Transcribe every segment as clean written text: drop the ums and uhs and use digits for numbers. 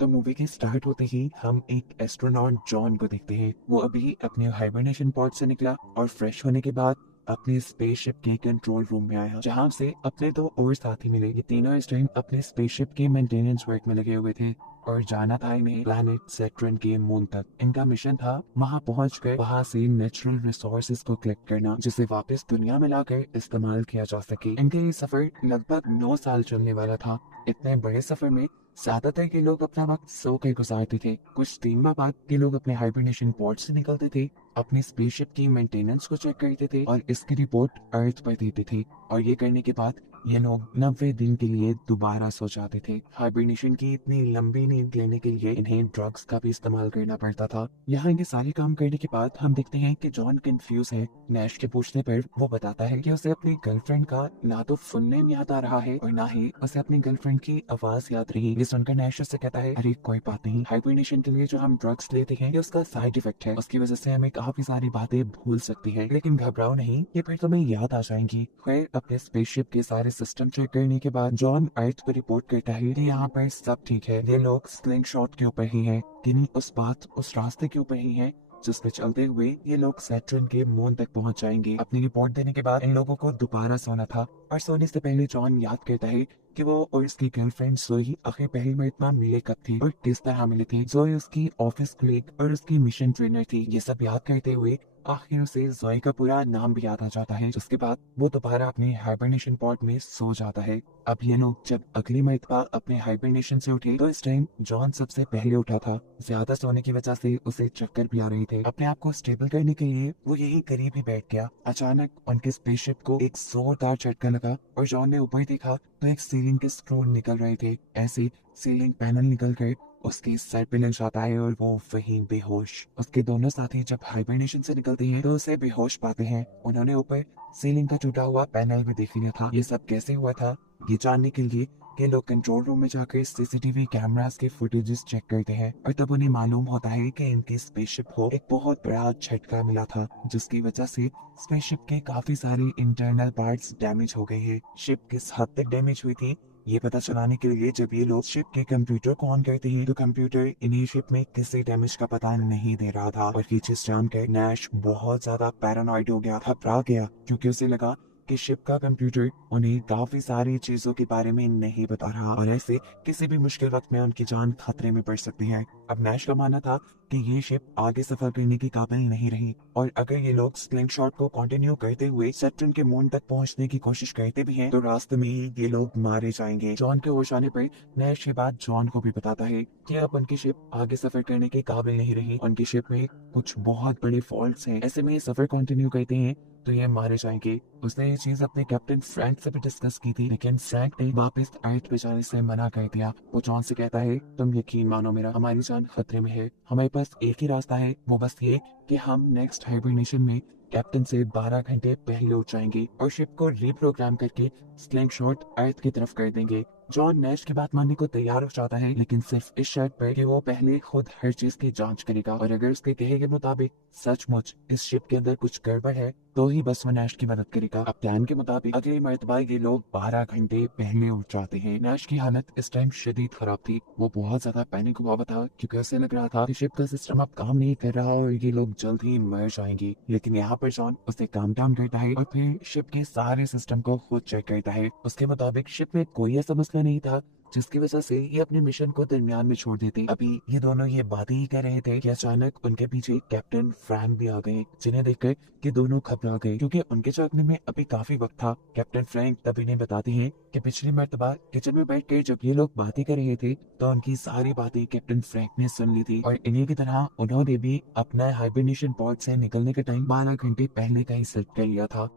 तो मूवी के स्टार्ट होते ही हम एक एस्ट्रोनॉट जॉन को देखते हैं। वो अभी अपने हाइबरनेशन पॉड से निकला और फ्रेश होने के बाद अपने स्पेसशिप के कंट्रोल रूम में आया, जहां से अपने दो और साथी मिले। ये तीनों इस टाइम अपने स्पेसशिप के मेंटेनेंस वर्क में लगे हुए थे और जाना था इन्हें प्लैनेट सैटर्न के मून तक। इनका मिशन था वहां पहुंच कर वहां से नेचुरल रिसोर्सेज को कलेक्ट करना, जिसे वापस दुनिया में लाकर इस्तेमाल किया जा सके। इनका ये सफर लगभग 9 साल चलने वाला था। इतने बड़े सफर में ज्यादातर के लोग अपना वक्त सो के गुजारते थे। कुछ दिन बाद के लोग अपने हाइबरनेशन पॉड से निकलते थे, अपने स्पेसशिप की मेंटेनेंस को चेक करते थे और इसकी रिपोर्ट अर्थ पर देते थे। और ये करने के बाद ये लोग 90 दिन के लिए दोबारा सो जाते थे। हाइबरनेशन की इतनी लंबी नींद लेने के लिए इन्हें ड्रग्स का भी इस्तेमाल करना पड़ता था। यहाँ ये सारे काम करने के बाद हम देखते हैं कि जॉन कंफ्यूज है। नैश के पूछने पर वो बताता है कि उसे अपनी गर्लफ्रेंड का ना तो फुल नेम याद आ रहा है और ना ही उसे अपनी गर्लफ्रेंड की आवाज याद रही। ये सुनकर नैश उससे कहता है, अरे कोई बात नहीं, हाइबरनेशन के लिए जो हम ड्रग्स लेते हैं ये उसका साइड इफेक्ट है, उसकी वजह से हमें काफी सारी बातें भूल सकती है, लेकिन घबराओ नहीं, ये फिर तुम्हें याद आ जाएंगी। खैर अपने स्पेसशिप के सारे सिस्टम चेक करने के बाद जॉन अर्थ पर रिपोर्ट करता है कि यहाँ पर सब ठीक है। ये लोग स्लिंग शॉट के ऊपर ही है, किन्हीं उस रास्ते के ऊपर ही है जिस पे चलते हुए ये लोग सैटर्न के मून तक पहुंच जाएंगे। अपनी रिपोर्ट देने के बाद इन लोगों को दोबारा सोना था और सोने से पहले जॉन याद करता है कि वो और उसकी गर्लफ्रेंड जोई आखिर पहली मर्तबा मिले कब थी और किस तरह मिले थे। जोई उसकी ऑफिस कलीग और उसकी मिशन ट्रेनर थी। ये सब याद करते हुए आखिर उसे जोई का पूरा नाम भी याद आ जाता है, जिसके बाद वो दोबारा अपने हाइबरनेशन पॉड में सो जाता है। अब ये लोग जब अगली मर्तबा अपने हाइबरनेशन से उठे तो इस टाइम जॉन सबसे पहले उठा था। ज्यादा सोने की वजह से उसे चक्कर भी आ रही थे। अपने आप को स्टेबल करने के लिए वो यही करीब ही बैठ गया। अचानक उनके स्पेसशिप को एक जोरदार झटका लगा और जॉन ने ऊपर देखा तो एक सीलिंग के स्क्रू निकल रहे थे। ऐसे सीलिंग पैनल निकल कर उसके सर पे लग जाता है और वो वहीं बेहोश। उसके दोनों साथी जब हाइबरनेशन से निकलते हैं तो उसे बेहोश पाते हैं। उन्होंने ऊपर सीलिंग का टूटा हुआ पैनल भी देख लिया था। ये सब कैसे हुआ था ये जानने के लिए ये लोग कंट्रोल रूम में जाकर सीसीटीवी कैमरास के फुटेजेस चेक करते हैं और तब उन्हें मालूम होता है कि इनकी स्पेसशिप को एक बहुत बड़ा झटका मिला था, जिसकी वजह से स्पेसशिप के काफी सारे इंटरनल पार्ट्स डैमेज हो गए हैं। शिप किस हद तक डैमेज हुई थी ये पता चलाने के लिए जब ये लोग शिप के कंप्यूटर को ऑन करते हैं तो कंप्यूटर इन्हीं शिप में किसी डैमेज का पता नहीं दे रहा था। और ये चीज जानकर नैश बहुत ज्यादा पैरानॉइड हो गया, घबरा गया, क्योंकि उसे लगा कि शिप का कंप्यूटर उन्हें काफी सारी चीजों के बारे में नहीं बता रहा और ऐसे किसी भी मुश्किल वक्त में उनकी जान खतरे में पड़ सकती है। अब नैश का मानना था कि ये शिप आगे सफर करने की काबिल नहीं रही और अगर ये लोग स्लिंग शॉट को कंटिन्यू करते हुए सैटर्न के मून तक पहुंचने की कोशिश करते भी हैं तो रास्ते में ही ये लोग मारे जाएंगे। जॉन के होश आने पर नैश ये बात जॉन को भी बताता है कि अब उनकी शिप आगे सफर करने के काबिल नहीं रही। उनकी शिप में कुछ बहुत बड़े फॉल्ट्स हैं, ऐसे में ये सफर कंटिन्यू करते हैं तो ये मारे जाएंगे। उसने ये चीज अपने कैप्टन फ्रैंक से भी डिस्कस की थी, लेकिन फ्रैंक ने वापस अर्थ पे जाने से मना कर दिया। वो जॉन से कहता है, तुम यकीन मानो मेरा, हमारी जान खतरे में है। हमारे पास एक ही रास्ता है, वो बस ये कि हम नेक्स्ट हाइबरनेशन में कैप्टन से 12 घंटे पहले उठ जाएंगे और शिप को रीप्रोग्राम करके स्लिंग शॉट अर्थ की तरफ कर देंगे। जॉन नैश की बात मानने को तैयार हो जाता है, लेकिन सिर्फ इस शर्त पर कि वो पहले खुद हर चीज की जांच करेगा और अगर उसके कहे के मुताबिक सचमुच इस शिप के अंदर कुछ गड़बड़ है तो ही बस वो नैश की मदद करेगा। अब प्लान के मुताबिक अगली मर्तबा ये लोग 12 घंटे पहले उठ जाते हैं। नैश की हालत इस टाइम शदीद खराब थी। वो बहुत ज्यादा पैनिक हुआ था क्योंकि उसे लग रहा था कि शिप का सिस्टम अब काम नहीं कर रहा और ये लोग जल्द ही मर जाएंगे। लेकिन यहाँ पर जॉन उसे काम डाउन करता है और फिर शिप के सारे सिस्टम को खुद चेक करता है। उसके मुताबिक शिप में कोई ऐसा मसला नहीं था जिसकी वजह से ये अपने मिशन को दरमियान में छोड़ देते। अभी ये दोनों ये बातें ही कर रहे थे कि अचानक उनके पीछे कैप्टन फ्रैंक भी आ गए, जिन्हें देखकर कि दोनों घबरा गए क्योंकि उनके जागने में अभी काफी वक्त था। कैप्टन फ्रैंक तब इन्हें बताते हैं कि पिछली मर्तबा किचन में बैठ कर जब ये लोग बातें कर रहे थे तो उनकी सारी बातें कैप्टन फ्रैंक ने सुन ली थी और इन्हीं की तरह उन्होंने भी अपना हाइबरनेशन पॉड से निकलने का टाइम 12 घंटे पहले का ही सेट कर लिया था।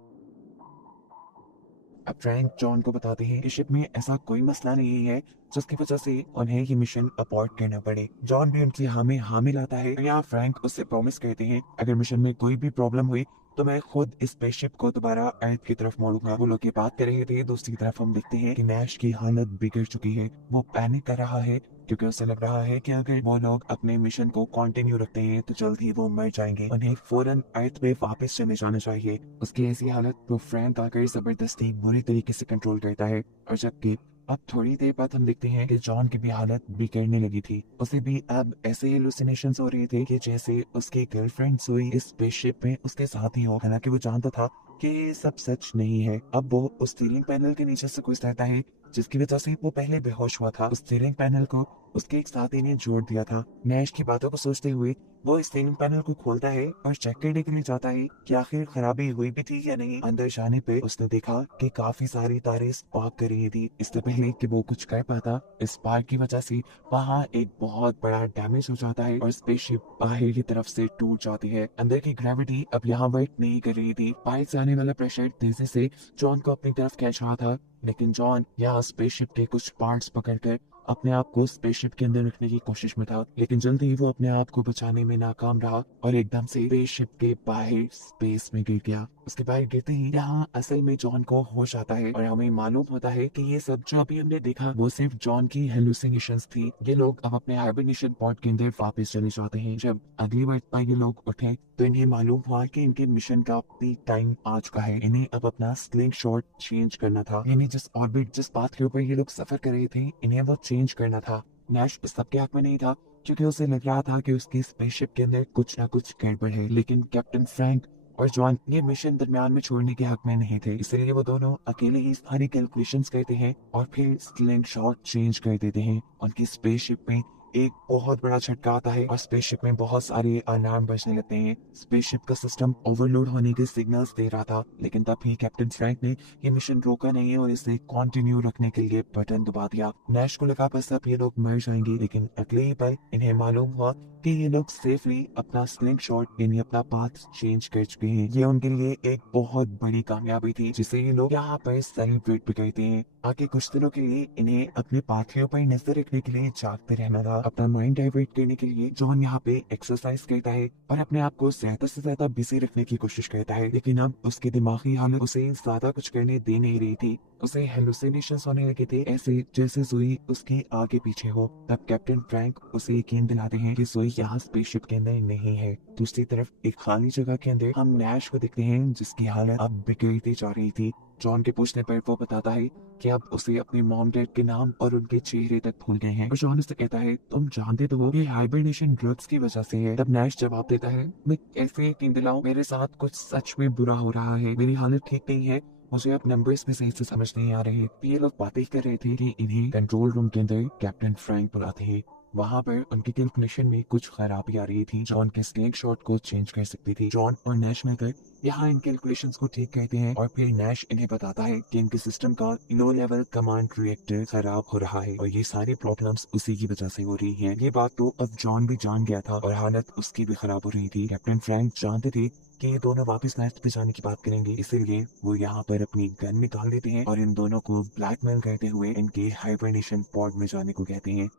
अब फ्रैंक जॉन को बताते हैं कि शिप में ऐसा कोई मसला नहीं है जिसकी वजह से उन्हें ये मिशन अबॉर्ट करना पड़े। जॉन भी उनकी हाँ में हाँ मिलाता है। यहाँ फ्रैंक उससे प्रॉमिस करते हैं अगर मिशन में कोई भी प्रॉब्लम हुई तो मैं खुद इस स्पेसशिप को दोबारा अर्थ की तरफ मोड़ूंगा। वो लोग ये बात कर रहे थे, दूसरी तरफ हम देखते हैं कि नैश की हालत बिगड़ चुकी है। वो पैनिक कर रहा है क्योंकि उसे लग रहा है कि अगर वो लोग अपने मिशन को कंटिन्यू रखते हैं तो जल्द ही वो मर जाएंगे। उन्हें फौरन अर्थ पे वापस चले जाना चाहिए। उसकी ऐसी हालत तो फ्रैंक आकर जबरदस्ती बुरी तरीके से कंट्रोल करता है और जबकि अब थोड़ी देर बाद हम देखते हैं कि जॉन की भी हालत बिगड़ने लगी थी। उसे भी अब ऐसे हेलुसिनेशंस हो रहे थे कि जैसे उसकी गर्लफ्रेंड सोई इस स्पेसशिप में उसके साथ ही हो। हालांकि वो जानता था कि ये सब सच नहीं है। अब वो उस सीलिंग पैनल के नीचे से कुछ रहता है जिसकी वजह से वो पहले बेहोश हुआ था। उस सीलिंग पैनल को उसके एक साथी ने जोड़ दिया था। नैश की बातों को सोचते हुए वो इस सीलिंग पैनल को खोलता है और चेक करने के लिए जाता है कि आखिर खराबी हुई भी थी या नहीं। अंदर जाने पे उसने देखा कि काफी सारी तारें स्पार्क कर रही थी। इससे पहले कि वो कुछ कर पाता, इस स्पार्क की वजह से वहाँ एक बहुत बड़ा डैमेज हो जाता है और स्पेसशिप बाहर की तरफ से टूट जाती है। अंदर की ग्रेविटी अब यहाँ वर्क नहीं कर रही थी। बाहर से आने वाला प्रेशर तेजी से जॉन को अपनी तरफ खींच रहा था, लेकिन जॉन यहाँ स्पेसशिप के कुछ पार्ट्स पकड़कर अपने आप को स्पेसशिप के अंदर रखने की कोशिश में था, लेकिन जल्दी ही वो अपने आप को बचाने में नाकाम रहा और एकदम से स्पेसशिप के बाहर स्पेस में गिर गया। उसके बाहर गिरते ही यहाँ असल में जॉन को होश आता है और हमें मालूम होता है कि ये सब जो अभी हमने देखा वो सिर्फ जॉन की हेलुसिनेशंस थी। ये लोग अब अपने हाइबरनेशन पॉड के अंदर वापस चले जाते हैं। जब अगली बार ये लोग उठे तो इन्हें मालूम हुआ कि इनके मिशन का पीक टाइम आ चुका है। इन्हें अब अपना स्लिंग शॉट चेंज करना था, यानी जिस ऑर्बिट जिस पाथ के ऊपर ये लोग सफर कर रहे थे इन्हें वो चेंज करना था। नैश इस सब के हक में नहीं था क्योंकि उसे लग रहा था कि उसकी स्पेसशिप के अंदर कुछ ना कुछ गड़बड़ है, लेकिन कैप्टन फ्रैंक और जॉन ये मिशन दरमियान में छोड़ने के हक में नहीं थे। इसलिए वो दोनों अकेले ही सारी कैलकुलेशंस करते हैं और फिर स्लिंग शॉट चेंज कर देते हैं। उनकी स्पेसशिप में एक बहुत बड़ा झटका आता है और स्पेसशिप में बहुत सारे अलार्म बजने लगते हैं। स्पेसशिप का सिस्टम ओवरलोड होने के सिग्नल्स दे रहा था, लेकिन तब ही कैप्टन फ्रैंक ने ये मिशन रोका नहीं और इसे कंटिन्यू रखने के लिए बटन दबा दिया। नैश को लगा बस अब ये लोग मर जाएंगे, लेकिन अगले ही पल इन्हें मालूम हुआ कि ये लोग सेफली अपना स्लिंग शॉट यानी अपना पाथ चेंज कर चुके हैं। ये उनके लिए एक बहुत बड़ी कामयाबी थी जिसे ये लोग यहाँ पर सेलिब्रेट भी करते हैं। आगे कुछ दिनों के लिए इन्हें अपने पाथियों पर नजर रखने के लिए जागते रहना था। अपना माइंड डाइवर्ट करने के लिए जॉन यहाँ पे एक्सरसाइज करता है और अपने आप को ज्यादा से ज्यादा बिजी रखने की कोशिश करता है, लेकिन अब उसकी दिमागी हालत उसे ज्यादा कुछ करने दे नहीं रही थी। उसे हेलुसिनेशंस होने लगे थे, ऐसे जैसे जोई उसके आगे पीछे हो। तब कैप्टन फ्रैंक उसे यकीन दिलाते हैं कि जोई यहाँ स्पेसशिप के अंदर नहीं है। दूसरी तरफ एक खाली जगह के अंदर हम नैश को देखते हैं जिसकी हालत अब बिगड़ती जा रही थी। जॉन के पूछने पर वो बताता है कि अब उसे अपने मॉम डैड के नाम और उनके चेहरे तक भूल गए हैं। और जॉन उससे कहता है तुम जानते तो हो ये हाइबरनेशन ड्रग्स की वजह से है। तब नैश जवाब देता है मैं कैसे यकीन दिलाऊं, मेरे साथ कुछ सच में बुरा हो रहा है, मेरी हालत ठीक नहीं है, मुझे अब नंबर्स में सही से समझ नहीं आ रहे। ये लोग बातें कर रहे थे कि इन्हें कंट्रोल रूम के अंदर कैप्टन फ्रैंक बुलाते हैं। वहां पर उनकी कैलकुलेशन में कुछ खराबी आ रही थी, जॉन के स्लिंग शॉट को चेंज कर सकती थी। जॉन और नैश मिलकर यहाँ इन कैलकुलेशंस को ठीक करते हैं और फिर नैश इन्हें बताता है कि इनके सिस्टम का लो लेवल कमांड रिएक्टर खराब हो रहा है और ये सारी प्रॉब्लम्स उसी की वजह से हो रही हैं। ये बात तो अब जॉन भी जान गया था और हालत उसकी भी खराब हो रही थी। कैप्टन फ्रैंक जानते थे कि ये दोनों वापस नेस्ट पे जाने की बात करेंगे, इसीलिए वो यहाँ पर अपनी गन निकाल देते हैं और इन दोनों को ब्लैकमेल करते हुए इनके हाइबरनेशन पॉड में जाने को कहते हैं।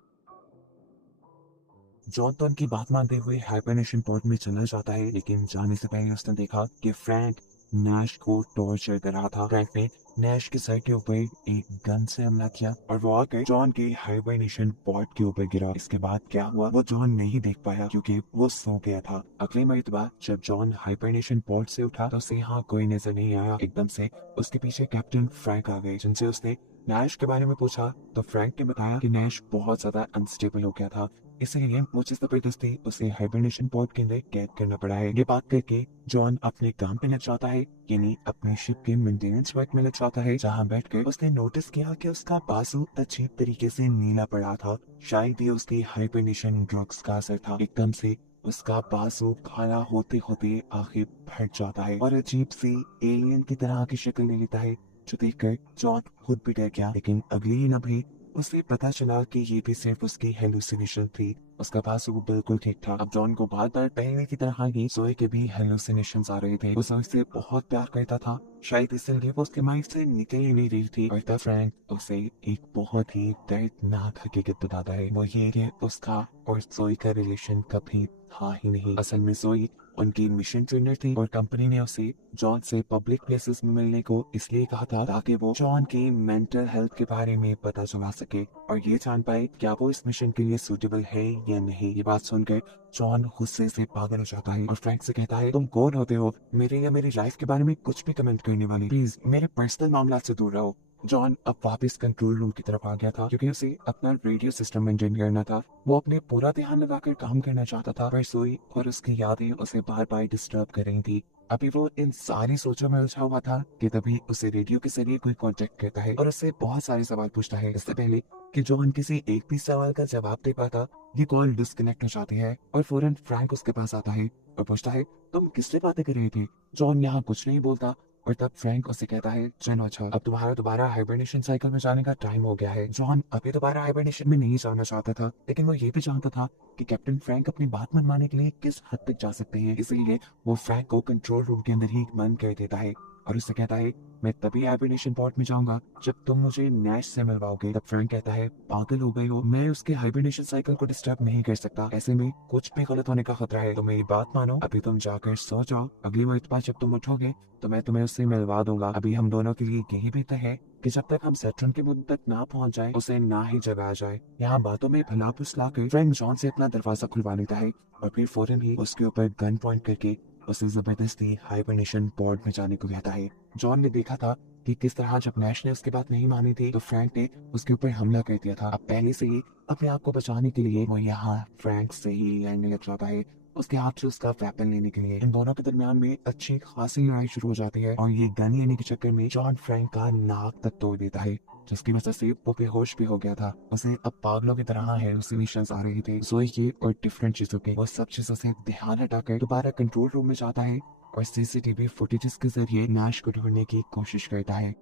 जॉन तो उनकी बात मानते हुए हाइबरनेशन पॉड में चला जाता है, लेकिन जाने से पहले उसने देखा कि फ्रैंक नैश को टॉर्चर कर रहा था। फ्रैंक ने नैश के सर के ऊपर एक गन से हमला किया और वो आकर जॉन के हाइबरनेशन पॉड के ऊपर गिरा। इसके बाद क्या हुआ वो जॉन नहीं देख पाया क्योंकि वो सो गया था। अगली मर्तबा जब जॉन हाइबरनेशन पॉड से उठा तो उसे यहाँ कोई नजर नहीं आया। एकदम से उसके पीछे कैप्टन फ्रैंक आ गए, जिनसे उसने नैश के बारे में पूछा तो फ्रैंक ने बताया कि नैश बहुत ज्यादा अनस्टेबल हो गया था, इसलिए मुझे जबरदस्ती उसे हाइबरनेशन पॉड के अंदर कैद करना पड़ा है। ये बात करके जॉन अपने काम पे लग जाता है, यानी अपने शिप के मेंटेनेंस वर्क में लग जाता है, जहाँ बैठकर उसने नोटिस किया कि उसका बाजू अजीब तरीके से नीला पड़ा था। शायद ये उसकी हाइबरनेशन ड्रग्स का असर था। एकदम से उसका बाजू काला होते होते आखिर फट जाता है और अजीब सी एलियन की तरह की शक्ल ले लेता है, जो देखकर जॉन खुद भी डर गया। लेकिन अगले ही लम्हे उसे पता चला कि ये भी सिर्फ उसकी हेलुसिनेशन थी। उसका बाजू बिल्कुल ठीक था। अब जॉन को बार बार पहले की तरह ही जोए के भी हेलुसिनेशंस आ रहे थे। वो जोए से बहुत प्यार करता था, शायद इसलिए वो उसके माइंड से निकल ही नहीं रही थी। और तब फ्रैंक उसे एक बहुत ही दर्दनाक हकीकत बताता है, वो ये कि उसका और जोए का रिलेशन कभी था ही नहीं। असल में जोए उनकी मिशन ट्रेनर थी और कंपनी ने उसे जॉन से पब्लिक प्लेसेस में मिलने को इसलिए कहा था ताकि वो जॉन की मेंटल हेल्थ के बारे में पता चला सके और ये जान पाए क्या वो इस मिशन के लिए सूटेबल है या नहीं। ये बात सुनकर जॉन गुस्से से पागल हो जाता है और फ्रैंक से कहता है तुम कौन होते हो मेरे या मेरी लाइफ के बारे में कुछ भी कमेंट करने वाली, प्लीज मेरे पर्सनल मामला से दूर रहो। जॉन अब वापस कंट्रोल रूम की तरफ आ गया था क्योंकि उसे अपना रेडियो सिस्टम मेंटेन करना था। वो अपने पूरा ध्यान लगाकर काम करना चाहता था, पर सोई और उसकी यादें उसे बार बार डिस्टर्ब कर रही थी। अभी वो इन सारी सोचों में उलझा हुआ था कि तभी उसे रेडियो के जरिए कोई कांटेक्ट करता है और उससे बहुत सारे सवाल पूछता है। इससे पहले कि जॉन किसी एक भी सवाल का जवाब दे पाता, ये कॉल डिस्कनेक्ट हो जाती है और फौरन फ्रैंक उसके पास आता है और पूछता है, तुम किससे बातें कर रहे थे? जॉन यहाँ कुछ नहीं बोलता और तब फ्रैंक उसे कहता है, चलो अच्छा, अब तुम्हारा दोबारा हाइबरनेशन साइकिल में जाने का टाइम हो गया है। जॉन अभी दोबारा हाइबरनेशन में नहीं जाना चाहता था, लेकिन वो ये भी जानता था कि कैप्टन फ्रैंक अपनी बात मनवाने के लिए किस हद तक जा सकते हैं। इसीलिए वो फ्रैंक को कंट्रोल रूम के अंदर ही बंद कर देता है और उससे कहता है, मैं तभी हाइबरनेशन पॉड में जाऊंगा जब तुम मुझे नैश से मिलवाओगे। तब फ्रैंक कहता है, पागल हो गई हो, मैं उसके हाइबरनेशन साइकिल को डिस्टर्ब नहीं कर सकता, ऐसे में कुछ भी गलत होने का खतरा है। तो मेरी बात मानो, अभी तुम जाकर सो जाओ, अगली मर्तबा जब तुम उठोगे तो मैं तुम्हें उससे मिलवा दूंगा। अभी हम दोनों के लिए यही बेहतर है कि जब तक हम सैटर्न के मून तक ना पहुंच जाए उसे ना ही जगाया जाए। यहाँ बातों में भला फुसला कर फ्रैंक जॉन से अपना दरवाजा खुलवा लेता है और फिर फौरन ही उसके ऊपर गन पॉइंट करके उसे जबरदस्ती हाइबरनेशन पॉड में जाने को कहता है। जॉन ने देखा था कि किस तरह जब नैश ने उसकी बात नहीं मानी थी तो फ्रैंक ने उसके ऊपर हमला कर दिया था। अब पहले से ही अपने आप को बचाने के लिए वो यहाँ फ्रैंक से ही लड़ने लग जाता है, उसके हाथ से उसका वेपन लेने के लिए। इन दोनों के दरमियान में अच्छी खासी लड़ाई शुरू हो जाती है और ये गन लेने के चक्कर में जॉन फ्रैंक का नाक तक तोड़ देता है, जिसकी वजह से वो बेहोश भी हो गया था। उसे अब पागलों की तरह हेलुसिनेशंस आ रहे थे, जोई के और डिफरेंट चीजों के। वो सब चीजों से ध्यान हटाकर दोबारा कंट्रोल रूम में जाता है और सीसीटीवी फुटेजेस के जरिए नैश को ढूंढने की कोशिश करता है।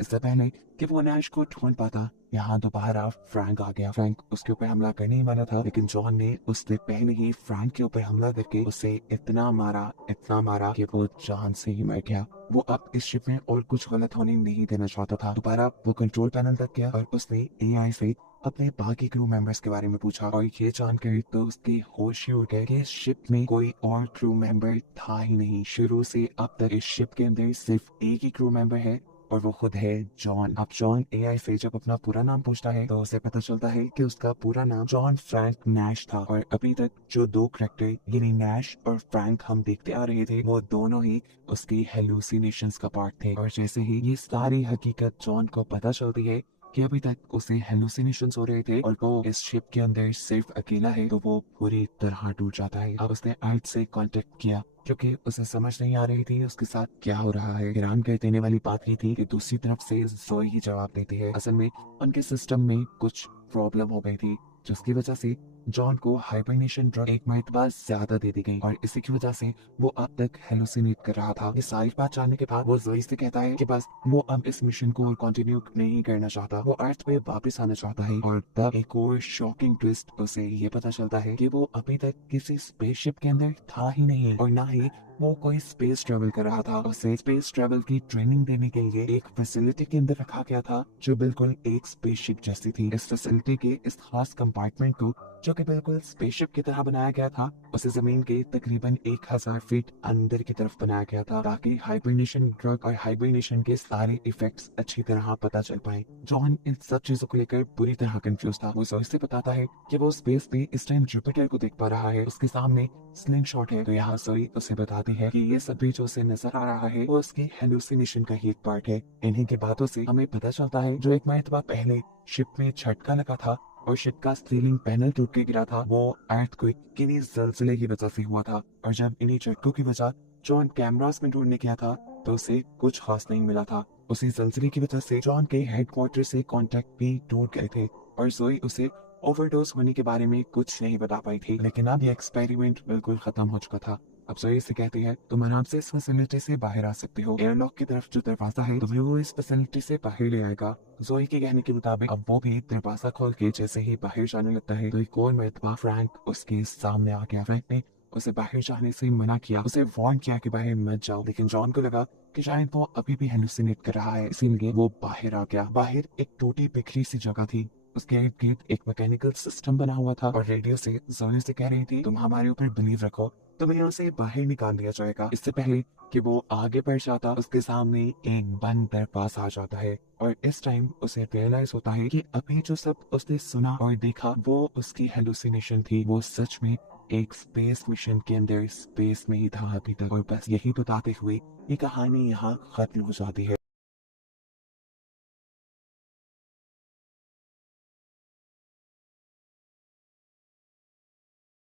इससे पहले कि वो नैश को ढूंढ पाता, यहाँ दोबारा फ्रैंक आ गया। फ्रैंक उसके ऊपर हमला करने ही वाला था, लेकिन जॉन ने उससे पहले ही फ्रैंक के ऊपर हमला करके उसे इतना मारा कि वो जान से ही मर गया। वो अब इस शिप में और कुछ गलत होने नहीं देना चाहता था। दोबारा वो कंट्रोल पैनल तक गया और उसने एआई से अपने बाकी क्रू मेंबर्स के बारे में पूछा और ये जानकर तो उसके होश ही उड़ गए कि इस शिप में कोई और क्रू मेंबर था ही नहीं। शुरू से अब तक इस शिप के अंदर सिर्फ एक ही क्रू मेंबर है और वो खुद है जॉन। अब जॉन एआई से जब अपना पूरा नाम पूछता है तो उसे पता चलता है कि उसका पूरा नाम जॉन फ्रैंक नैश था और अभी तक जो दो कैरेक्टर यानी नैश और फ्रैंक हम देखते आ रहे थे वो दोनों ही उसकी हेलुसिनेशंस का पार्ट थे। और जैसे ही ये सारी हकीकत जॉन को पता चलती है कि अभी तक उसे हेलुसिनेशंस हो रहे थे और वो इस शिप के अंदर सिर्फ अकेला है, तो वो पूरी तरह टूट जाता है। अब उसने अर्थ से कांटेक्ट किया क्योंकि उसे समझ नहीं आ रही थी उसके साथ क्या हो रहा है। हैरान कर देने वाली बात ये थी कि दूसरी तरफ से जोई ही जवाब देती है। असल में उनके सिस्टम में कुछ प्रॉब्लम हो गई थी, जिसकी वजह से जॉन को हाइबरनेशन ड्रग एक मर्तबा ज्यादा दे दी गई और इसी की वजह से वो अब तक हेलुसिनेट कर रहा था। ये सारी बात जानने के बाद वो जोई से कहता है कि बस वो अब इस मिशन को और कंटिन्यू नहीं करना चाहता, वो अर्थ पे वापस आना चाहता है। और तब एक और शॉकिंग ट्विस्ट उसे ये पता चलता है कि वो अभी तक किसी स्पेसशिप के अंदर था ही नहीं और ना ही वो कोई स्पेस ट्रेवल कर रहा था। उसे स्पेस ट्रेवल की ट्रेनिंग देने के लिए एक फैसिलिटी के अंदर रखा गया था जो बिल्कुल एक स्पेसशिप जैसी थी। इस फैसिलिटी के इस खास कंपार्टमेंट को, जो कि बिल्कुल स्पेसशिप की तरह बनाया गया था, उसे जमीन के तकरीबन 1000 फीट अंदर की तरफ बनाया गया था ताकि हाइबरनेशन ड्रग और हाइबरनेशन के सारे इफेक्ट्स अच्छी तरह पता चल पाए। जॉन इन सब चीजों को लेकर पूरी तरह कंफ्यूज था। वो जोई से बताता है कि वो स्पेस पे इस टाइम जुपिटर को देख पा रहा है, उसके सामने स्लिंग शॉट है। तो यहाँ जोई उसे बताती है कि ये सभी जो उसे नजर आ रहा है वो उसकी हेलुसिनेशन का ही एक पार्ट है। इन्हीं की बातों से हमें पता चलता है जो एक मरतबा पहले शिप में झटका लगा था और शिप का सीलिंग पैनल टूट के गिरा था, वो अर्थक्वेक किन्हीं जलजिले की वजह से हुआ था। और जब इन्हीं झटकों की वजह जॉन कैमरास में ढूंढने गया था तो उसे कुछ खास नहीं मिला था। उसी जलजिले की वजह से जॉन के हेडक्वार्टर से कांटेक्ट भी टूट गए थे और जोई उसे ओवरडोज होने के बारे में कुछ नहीं बता पाई थी। लेकिन अब ये एक्सपेरिमेंट बिल्कुल खत्म हो चुका था। अब जोई से कहती है, तुम आराम से इस फैसिलिटी से बाहर आ सकते हो। एयरलॉक की तरफ जो दरवाजा है तुम्हें वो इस फैसिलिटी से बाहर ले आएगा। जोई के कहने के मुताबिक अब वो भी दरवाजा खोल के जैसे ही बाहर जाने लगता है तो एक और मरतबा फ्रैंक उसके सामने आ गया। फ्रैंक ने उसे बाहर जाने से मना किया, उसे वार्न किया कि बाहर मत जाओ, लेकिन जॉन को लगा कि शायद वो अभी भी हेलुसिनेट कर रहा है, इसीलिए वो बाहर आ गया। बाहर एक टूटी बिखरी सी जगह थी, उसके इर्द गिर्द एक मैकेनिकल सिस्टम बना हुआ था और रेडियो से जोनी से कह रही थी, तुम हमारे ऊपर बिलीव रखो, तुम्हें यहाँ से बाहर निकाल दिया जाएगा। इससे पहले कि वो आगे बढ़ जाता उसके सामने एक बंद दरवाजा आ जाता है और इस टाइम उसे रियलाइज होता है कि अभी जो सब उसने सुना और देखा वो उसकी हेलुसिनेशन थी, वो सच में एक स्पेस मिशन के अंदर स्पेस में ही था अभी तक। और बस यही बताते हुए ये कहानी यहाँ खत्म हो जाती है।